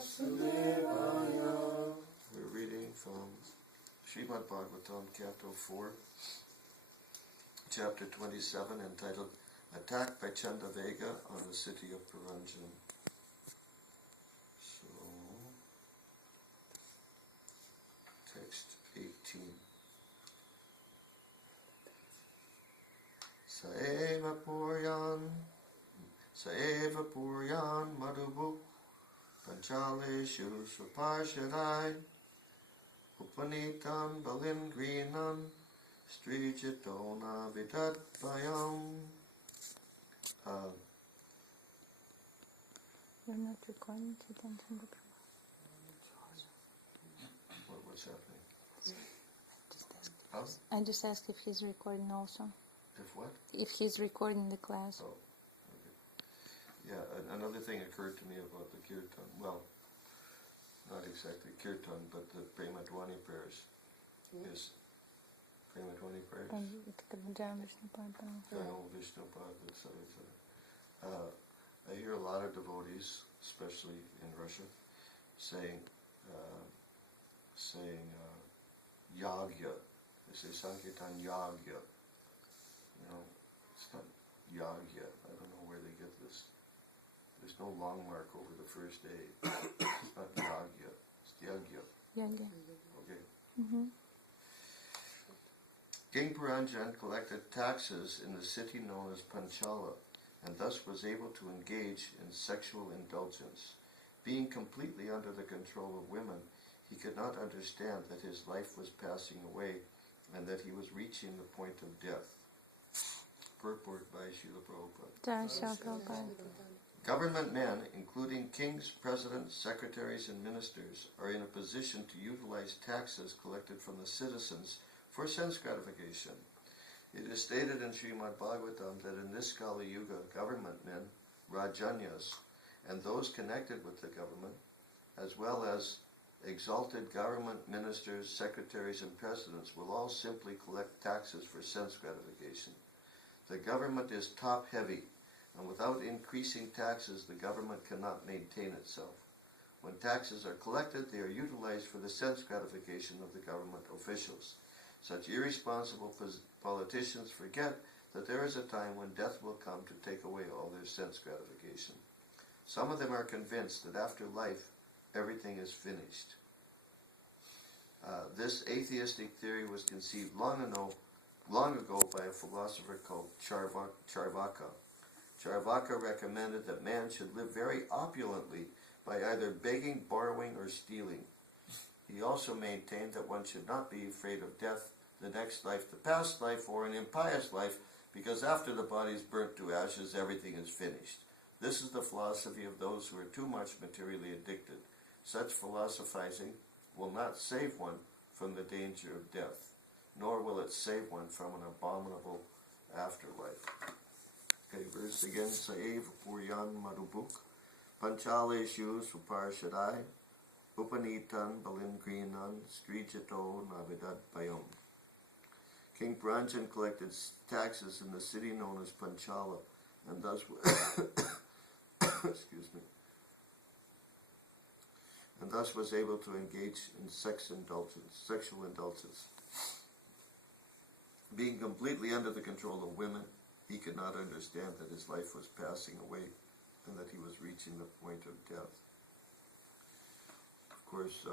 Vasudevaya. We're reading from Srimad Bhagavatam, Canto 4, Chapter 27, entitled Attack by Chandavega on the City of Puranjan. So, text 18. Saeva Puryan Madhubuk Panchaleshu Suparshadai Upanitan Balin Greenan Strijitona Vidat Bayam. You're not recording it on What's happening? I just asked if he's recording also. If what? If he's recording the class. Oh, okay. Yeah, another thing occurred to me about the kirtan. Well, not exactly kirtan, but the Premadwani prayers. Is Premadwani prayers? Jano Vishnu Pad, etc. I hear a lot of devotees, especially in Russia, saying yagya. They say Sankirtan yagya. You know, it's not yagya. I don't know where they get this. There's no long mark over the first A. It's not yagya. It's yagya. Yagya. Okay. Mm-hmm. King Puranjan collected taxes in the city known as Panchala, and thus was able to engage in sexual indulgence. Being completely under the control of women, he could not understand that his life was passing away and that he was reaching the point of death. Purport by Srila Prabhupada. Government men, including kings, presidents, secretaries, and ministers, are in a position to utilize taxes collected from the citizens for sense gratification. It is stated in Srimad Bhagavatam that in this Kali Yuga, government men, Rajanyas, and those connected with the government, as well as exalted government ministers, secretaries, and presidents, will all simply collect taxes for sense gratification. The government is top-heavy, and without increasing taxes, the government cannot maintain itself. When taxes are collected, they are utilized for the sense gratification of the government officials. Such irresponsible politicians forget that there is a time when death will come to take away all their sense gratification. Some of them are convinced that after life, everything is finished. This atheistic theory was conceived long ago by a philosopher called Charvaka. Charvaka recommended that man should live very opulently by either begging, borrowing, or stealing. He also maintained that one should not be afraid of death, the next life, the past life, or an impious life, because after the body is burnt to ashes, everything is finished. This is the philosophy of those who are too much materially addicted. Such philosophizing will not save one from the danger of death, nor will it save one from an abominable afterlife. Okay, verse again. Saev Puryan Madhubuk Panchaleshu Suparshadai Upanitan Balingrinan Strijato Navidad Bayom. King Puranjan collected taxes in the city known as Panchala, and thus and thus was able to engage in sexual indulgence. Being completely under the control of women, he could not understand that his life was passing away and that he was reaching the point of death. Of course,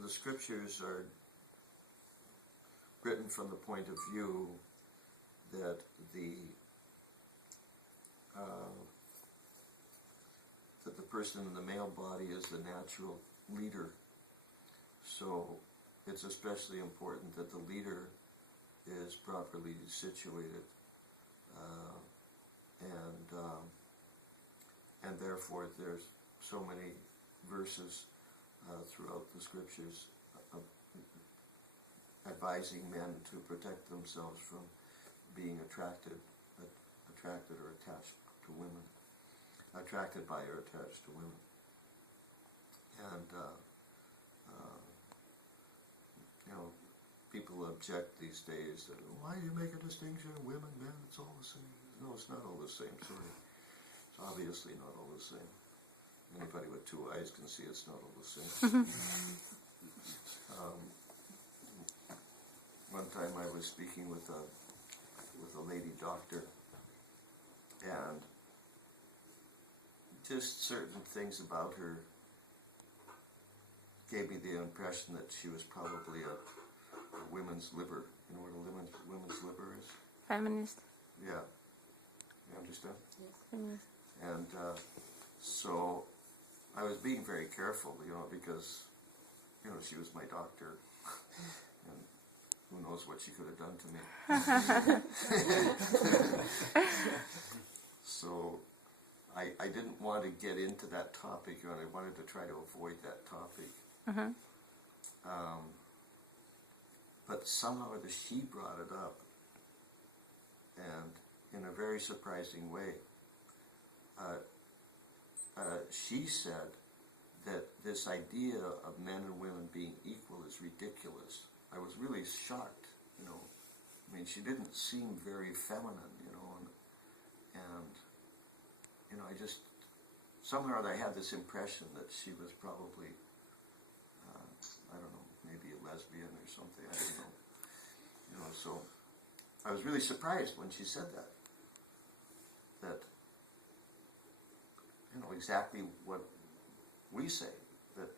the scriptures are written from the point of view that the person in the male body is the natural leader. So it's especially important that the leader is properly situated, and therefore there's so many verses throughout the scriptures advising men to protect themselves from being attracted or attached to women, attracted by or attached to women. And people object these days that, why do you make a distinction in women, men? It's all the same. No, it's not all the same. Sorry. It's obviously not all the same. Anybody with two eyes can see it's not all the same. One time I was speaking with a lady doctor, and just certain things about her gave me the impression that she was probably a women's liber. You know what a women's liber is? Feminist. Yeah. You understand? Yes. Feminist. And so I was being very careful, because, she was my doctor. And who knows what she could have done to me. So I didn't want to get into that topic, I wanted to try to avoid that topic. But somehow she brought it up, and in a very surprising way. She said that this idea of men and women being equal is ridiculous. I was really shocked, I mean, she didn't seem very feminine, and I just, somehow I had this impression that she was probably, I don't know, maybe a lesbian or something, I don't know. So I was really surprised when she said that exactly what we say, that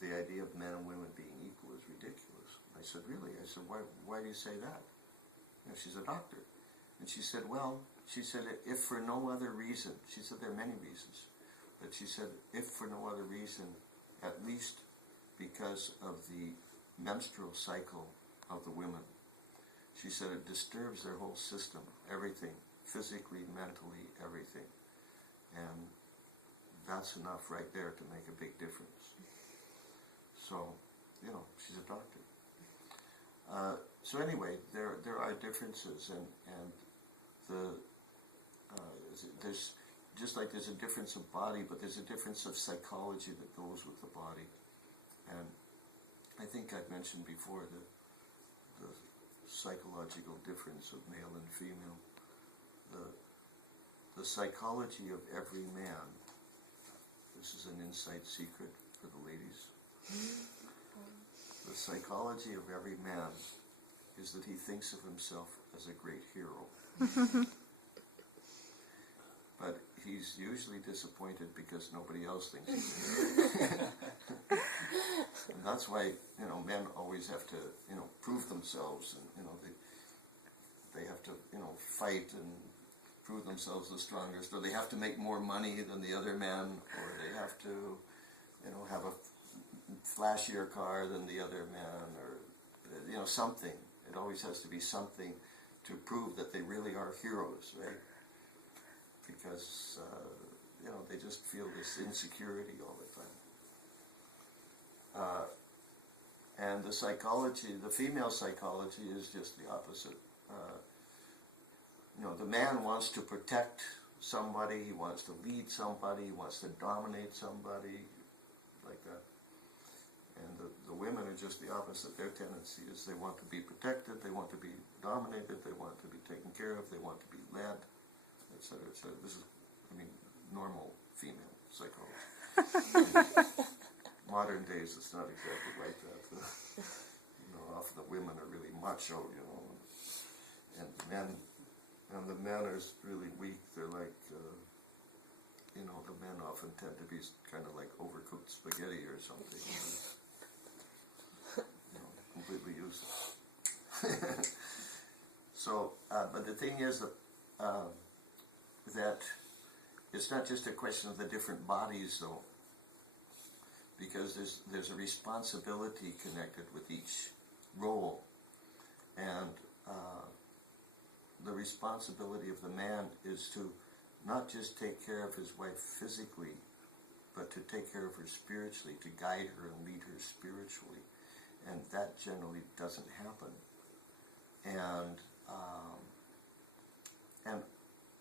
the idea of men and women being equal is ridiculous. I said, really? I said, why do you say that? She's a doctor. And she said, if for no other reason, she said there are many reasons, but she said, if for no other reason, at least because of the menstrual cycle of the women. She said it disturbs their whole system, everything, physically, mentally, everything. And that's enough right there to make a big difference. So, she's a doctor. So anyway, there are differences, and there's just like there's a difference of body, but there's a difference of psychology that goes with the body. And I think I've mentioned before the psychological difference of male and female. The psychology of every man. This is an inside secret for the ladies. The psychology of every man is that he thinks of himself as a great hero. But he's usually disappointed because nobody else thinks he's a hero. And that's why, men always have to, prove themselves, and, they have to, fight and prove themselves the strongest, or they have to make more money than the other men, or they have to, have a flashier car than the other men, or, something. It always has to be something to prove that they really are heroes, right? Because, they just feel this insecurity all the time. And the psychology, the female psychology is just the opposite. The man wants to protect somebody, he wants to lead somebody, he wants to dominate somebody, like that. And the women are just the opposite. Their tendency is they want to be protected, they want to be dominated, they want to be taken care of, they want to be led, etc., etc. This is, normal female psychology. Modern days, it's not exactly like that. Often the women are really macho, and the men are really weak. They're like, the men often tend to be kind of like overcooked spaghetti or something. Completely useless. So, but the thing is that it's not just a question of the different bodies, though, because there's a responsibility connected with each role, and the responsibility of the man is to not just take care of his wife physically, but to take care of her spiritually, to guide her and lead her spiritually, and that generally doesn't happen. And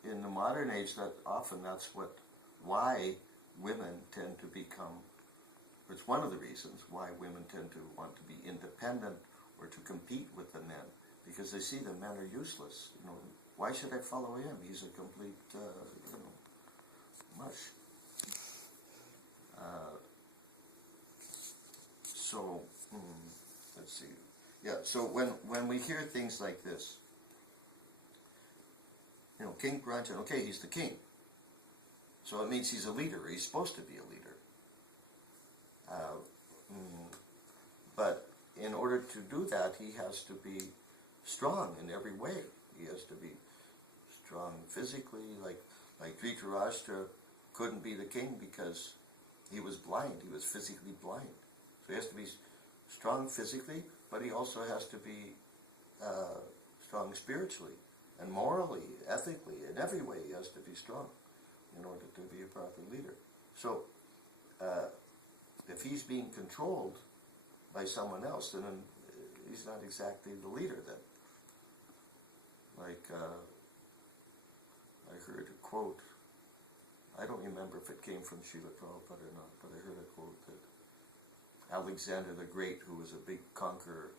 in the modern age, that's why women tend to become. It's one of the reasons why women tend to want to be independent or to compete with the men, because they see the men are useless. Why should I follow him? He's a complete, mush. So, let's see. Yeah, so when we hear things like this, King Puranjan, okay, he's the king. So it means he's a leader, or he's supposed to be a leader. But in order to do that, he has to be strong in every way. He has to be strong physically, like Dhritarashtra couldn't be the king because he was blind. He was physically blind. So he has to be strong physically, but he also has to be strong spiritually and morally, ethically, in every way he has to be strong in order to be a proper leader. So if he's being controlled by someone else, then he's not exactly the leader then. Like, I heard a quote, I don't remember if it came from Srila Prabhupada or not, but I heard a quote that Alexander the Great, who was a big conqueror,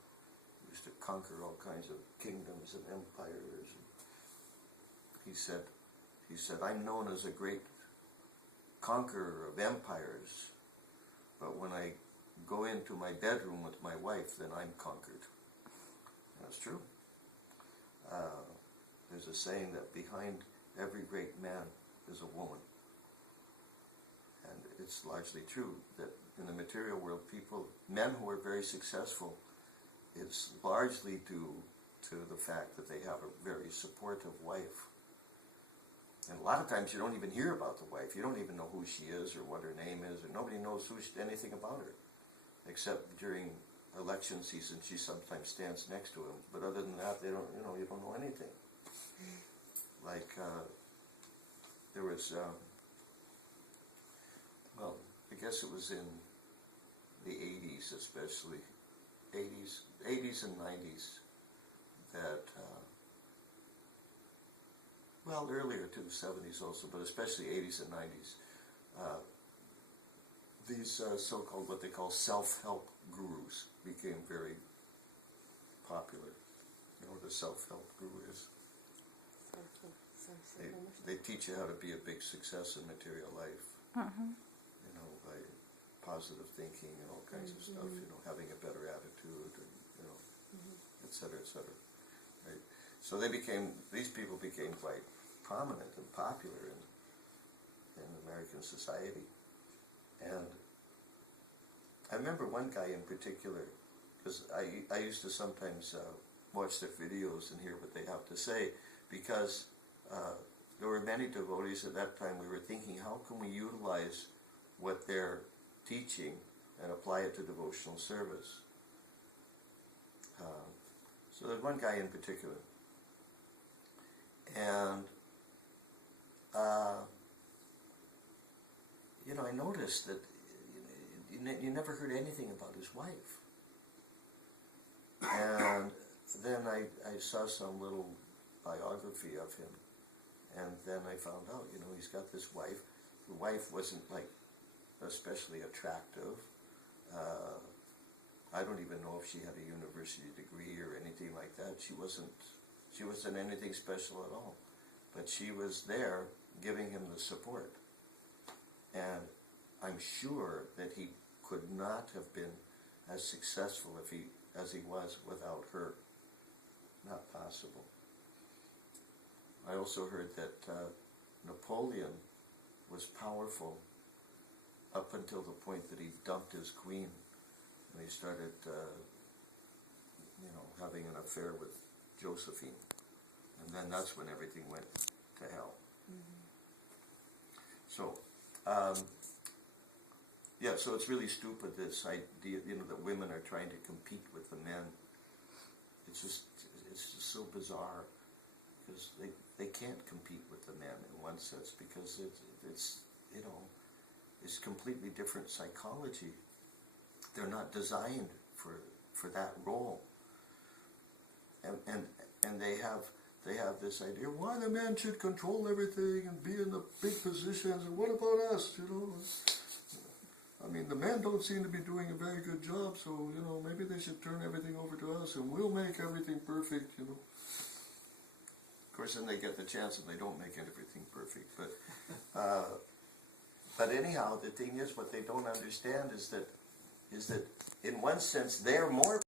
used to conquer all kinds of kingdoms and empires. He said, I'm known as a great conqueror of empires, but when I go into my bedroom with my wife, then I'm conquered. And that's true. There's a saying that behind every great man is a woman. And it's largely true that in the material world, men who are very successful, it's largely due to the fact that they have a very supportive wife. And a lot of times you don't even hear about the wife. You don't even know who she is or what her name is, or nobody knows anything about her. Except during election season, she sometimes stands next to him. But other than that, you don't know anything. Like, there was, I guess it was in the 80s especially, 80s and 90s, that, earlier to the 70s also, but especially 80s and 90s, these so-called, what they call self-help gurus became very popular. You know what a self-help guru is? They teach you how to be a big success in material life, by positive thinking and all kinds of stuff, having a better attitude, and, et cetera, right? So these people became quite prominent and popular in American society. And I remember one guy in particular, because I used to sometimes watch their videos and hear what they have to say, because there were many devotees at that time. We were thinking, how can we utilize what they're teaching and apply it to devotional service? So there's one guy in particular, and I noticed that you never heard anything about his wife. And then I saw some little biography of him, and then I found out, he's got this wife. The wife wasn't especially attractive. I don't even know if she had a university degree or anything like that. She wasn't anything special at all. But she was there giving him the support. And I'm sure that he could not have been as successful as he was without her. Not possible. I also heard that Napoleon was powerful up until the point that he dumped his queen, and he started, having an affair with Josephine, and then that's when everything went to hell. So, so it's really stupid, this idea, that women are trying to compete with the men. It's just so bizarre, because they can't compete with the men in one sense, because it's completely different psychology. They're not designed for that role, and they have this idea why the man should control everything and be in the big positions, and what about us? I mean, the men don't seem to be doing a very good job, so, you know, maybe they should turn everything over to us and we'll make everything perfect, you know. Of course, then they get the chance and they don't make everything perfect, but anyhow, the thing is, what they don't understand is that in one sense, they're more